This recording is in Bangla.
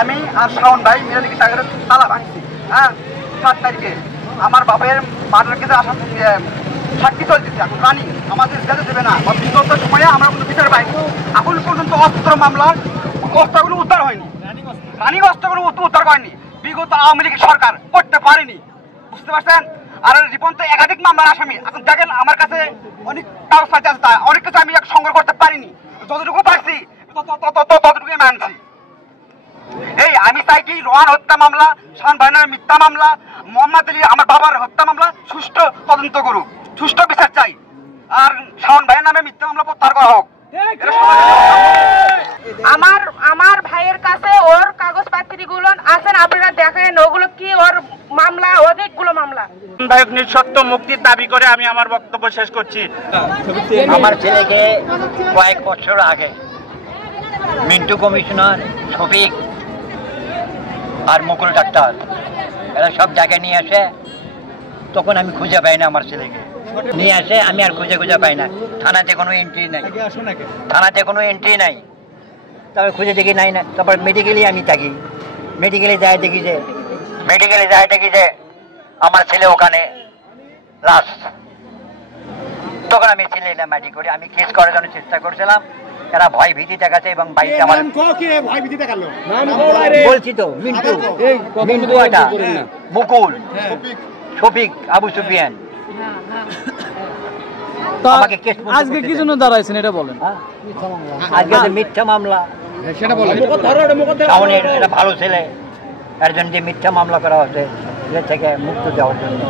আমি আর শাওন ভাই মিলে দেখি তাকে তালা ভাঙছি। হ্যাঁ, 7 তারিখে আমার বাপের মার্ডার কেসে আসাম সাক্ষী চলতেছে, এখন রানিং, আমাদের যেতে দেবে না। বিগত সময়ে আমরা কোনো বিচার পাইনি। এখন পর্যন্ত অস্ত্র মামলা অস্ত্রগুলো উদ্ধার হয়নি, রানিং অস্ত্রগুলো উদ্ধার করেনি। বিগত আওয়ামী লীগ সরকার করতে পারেনি, বুঝতে পারছেন? আর রিপন তো একাধিক মামলার আসামি। এখন দেখেন আমার কাছে অনেক কাগজপাতি আছে, অনেক কিছু আমি সংগ্রহ করতে পারিনি, যতটুকু পারছি ততটুকু আমি আনছি। এই আমি চাই কি রোহান হত্যা মামলা, শাওন ভাইয়ের মিথ্যা মামলা, মোহাম্মদ আলী আমার বাবার হত্যা মামলা সুষ্ঠু তদন্ত করুক, সুষ্ঠু বিচার চাই। আর শাওন ভাইয়ের নামে মিথ্যা মামলা প্রত্যাহার করা হোক। আমার ভাইয়ের কাছে ওর কাগজপত্র গুলো আছেন, আপনারা দেখেন ওগুলো কি, ওর মামলা অনেকগুলো মামলা। ভাইয়ের নিঃশর্ত মুক্তির দাবি করে আমি আমার বক্তব্য শেষ করছি। আমার ছেলেকে কয়েক বছর আগে মিন্টু কমিশনার, শফিক আর মুকুল ডাক্তার এরা সব জায়গায় নিয়ে আসে, তখন আমি খুঁজে পাই না আমার ছেলেকে। নিয়ে আসে, আমি আর খুঁজে পাই না। থানাতে কোনো এন্ট্রি নাই, তারপর খুঁজে দেখি নাই না। তারপর মেডিকেলে আমি থাকি, মেডিকেলে যায় দেখি যে আমার ছেলে ওখানে লাশ। তখন আমি ছেলে এলাম মাটি করে, আমি কেস করার জন্য চেষ্টা করছিলাম। এরা ভয় ভীতি দেখাচ্ছে এবং বাড়িতে আমার বলছি তো মিন্টু, মুকুল, শফিক, আবু সুফিয়ান। আজকে কি জন্য দাঁড়াইছেন এটা বলেন। আজকে মিথ্যা মামলা, শাওনের একটা ভালো ছেলে, এর জন্য যে মিথ্যা মামলা করা হচ্ছে, এর থেকে মুক্ত দেওয়ার জন্য।